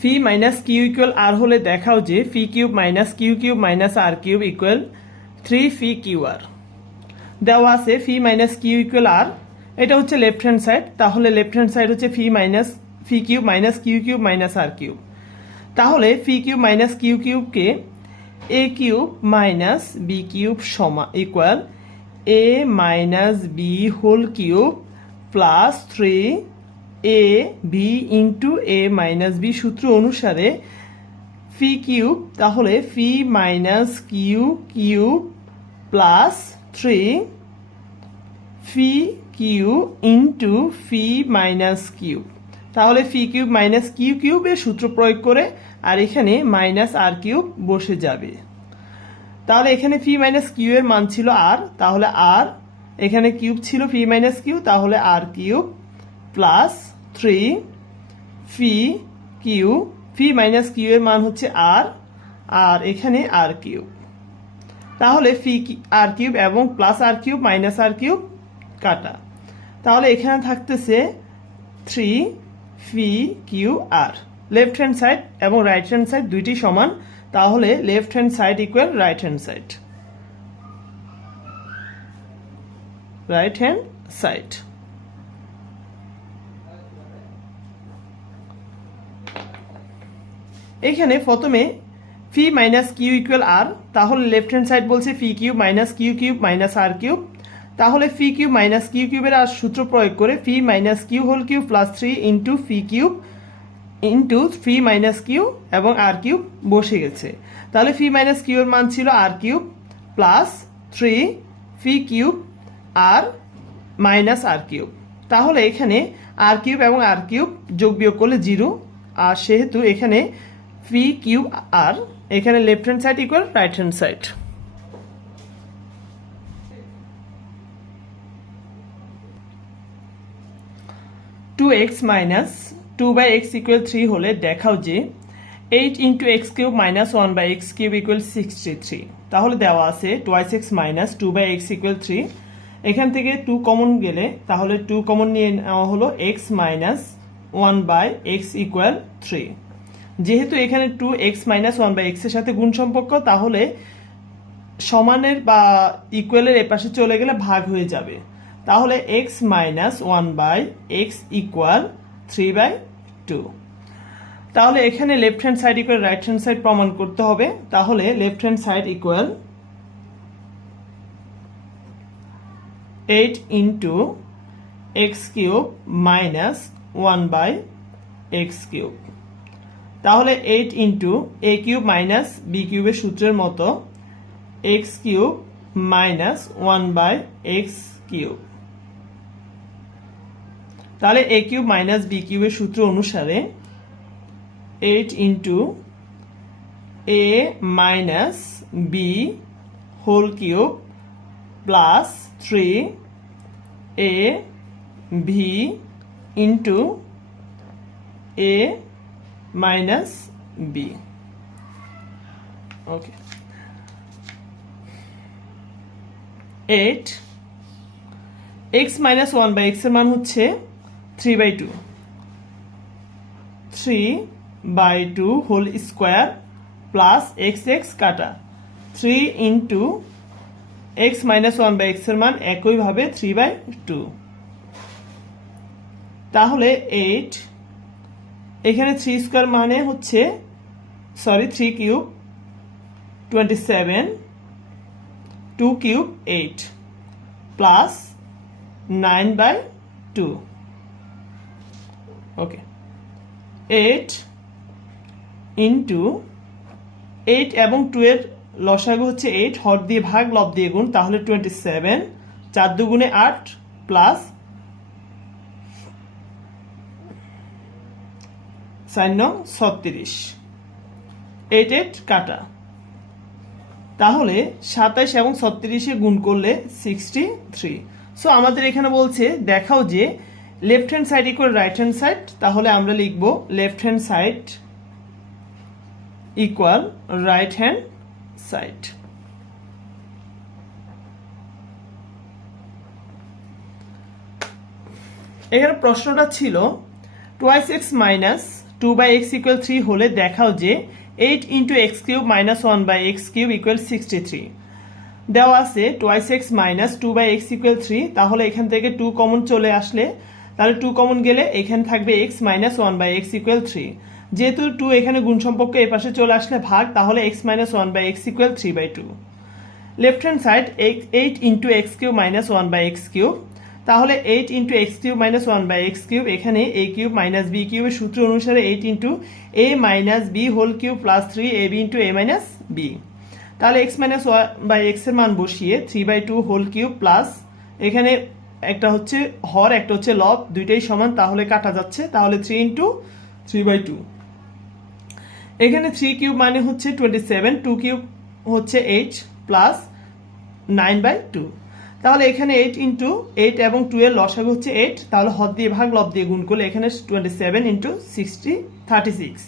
ফি minus q equal r হলে দেখাও যে p cube minus q cube minus r cube equal 3 p q r. দেওয়া আছে p minus q equal r, এটা হচ্ছে লেফট হ্যান্ড সাইড, তাহলে লেফট হ্যান্ড সাইড হচ্ছে p cube minus q cube minus r cube. তাহলে p cube minus q কিউবকে a cube minus b cube সমান equal a minus b whole cube plus 3 a b into a minus B সূত্র অনুসারে ফি cube, তাহলে ফি minus q cube plus 3 p Q into p minus cube. তাহলে p cube minus Q কিউবের সূত্র প্রয়োগ করে আর এখানে মাইনাস আর কিউব বসে যাবে। তাহলে এখানে ফি মাইনাস কিউ এর মান ছিল আর, তাহলে আর এখানে কিউব ছিল ফি মাইনাস কিউ, তাহলে আর কিউব প্লাস 3 ফি কিউ, ফি মাইনাস কিউ এর মান হচ্ছে আর, আর এখানে আর কিউব। তাহলে ফি আর কিউব এবং প্লাস আর কিউব মাইনাস আর কিউব কাটা, তাহলে এখানে থাকতেছে 3 ফি কিউ আর। লেফট হ্যান্ড সাইড এবং রাইট হ্যান্ড সাইড দুইটি সমান, তাহলে left hand side equal right hand side, right hand side. এখানে প্রথমে ফি মাইনাস কিউ ইকুয়াল আর, তাহলে লেফট হ্যান্ড সাইড বলছে p cube minus q cube minus r cube. তাহলে p cube minus Q কিউবের আর সূত্র প্রয়োগ করে p minus q whole cube plus 3 into p cube into p minus q এবং r cube বসে গেছে। তাহলে ফি মাইনাস কিউ এর মান ছিল আর কিউব প্লাস 3 ফি কিউব আর মাইনাস আর কিউব। তাহলে এখানে আর কিউব এবং আর কিউব যোগ বিয়োগ করলে 0, আর সেহেতু এখানে ফি কিউব আর, এখানে left hand side equal right hand side. Two x minus 2/x equal 3 হলে দেখাও যে 8 into x cube minus 1/x cube equal 63। তাহলে দেওয়া আছে twice x minus 2/x equal 3, এখান থেকে 2 কমন গেলে তাহলে 2 কমন নিয়ে নেওয়া হলো এক্স মাইনাস 1/x ইকুয়াল 3। যেহেতু এখানে 2x মাইনাস 1/x এর সাথে গুণ সম্পর্ক, তাহলে সমানের বা ইকুয়ালের এপাশে চলে গেলে ভাগ হয়ে যাবে। তাহলে x মাইনাস 1/x ইকুয়াল 3/2। তাহলে এখানে left hand side equal right hand side প্রমাণ করতে হবে। তাহলে left hand side equal 8 into x cube minus 1/x cube. তাহলে 8 ইন্টু এ কিউব মাইনাস বি কিউবের সূত্রের মতো x cube minus 1/x cube. তাহলে এ কিউব মাইনাস বি কিউবের সূত্র অনুসারে 8 into a minus b whole cube plus 3 a v into a minus b. Okay, 8 x minus 1/x এর মান হচ্ছে 3/2, 3/2 whole square plus x x কাটা 3 ইন্টু এক্স মাইনাস 1/x এর মান একইভাবে 3/2। তাহলে 8 এখানে 3 স্কোয়ার মানে হচ্ছে 3 কিউব 27, 2 কিউব 8 প্লাস 9/2। ওকে, 8 ইন্টু 8 এবং 2 এর লসাগু হচ্ছে 8, হর দিয়ে ভাগ লব দিয়ে গুণ, তাহলে 27, 4 দুগুণে 8 প্লাস 36, 8 8 কাটা। তাহলে 27 এবং 36 গুণ করলে 63। সো আমাদের এখানে বলছে দেখাও যে left hand side equal right hand side, তাহলে আমরা লিখব left hand side equal right hand side. এখানে প্রশ্নটা ছিল twice x minus 2/x equal 3 হলে দেখাও যে 8 into x cube minus 1/x cube equal 63। দেওয়া আছে twice x minus 2/x equal 3, তাহলে এখান থেকে 2 কমন চলে আসলে, তাহলে 2 কমন গেলে এখানে থাকবে x মাইনাস 1/x ইকুয়াল 3। যেহেতু 2 এখানে গুণ সম্পর্ক এই পাশে চলে আসলে ভাগ, তাহলে x minus 1/x equal 3/2। Left hand side 8 into x cube minus 1/x cube, তাহলে 8 into x cube minus 1/x cube, এখানে a কিউব মাইনাস b কিউবের সূত্র অনুসারে 8 into a minus b whole cube plus 3ab into a minus b। তাহলে x minus 1/x এর মান বসিয়ে 3/2 whole cube plus, এখানে একটা হচ্ছে হর একটা হচ্ছে লব, দুইটাই সমান, তাহলে কাটা যাচ্ছে, তাহলে 3 ইন্টু 3/2। এখানে 3 কিউব মানে হচ্ছে 27, 2 কিউব হচ্ছে 8 প্লাস 9/2। তাহলে এখানে 8 ইন্টু 8 এবং 2 এর লসাগু হচ্ছে 8, তাহলে হর দিয়ে ভাগ লব দিয়ে গুণ করলে এখানে 27 ইন্টু 36।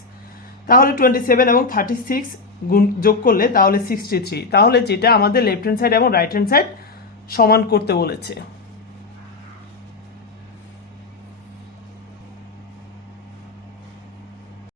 তাহলে 27 এবং 36 গুণ যোগ করলে তাহলে 63। তাহলে যেটা আমাদের লেফট হ্যান্ড সাইড এবং রাইট হ্যান্ড সাইড সমান করতে বলেছে।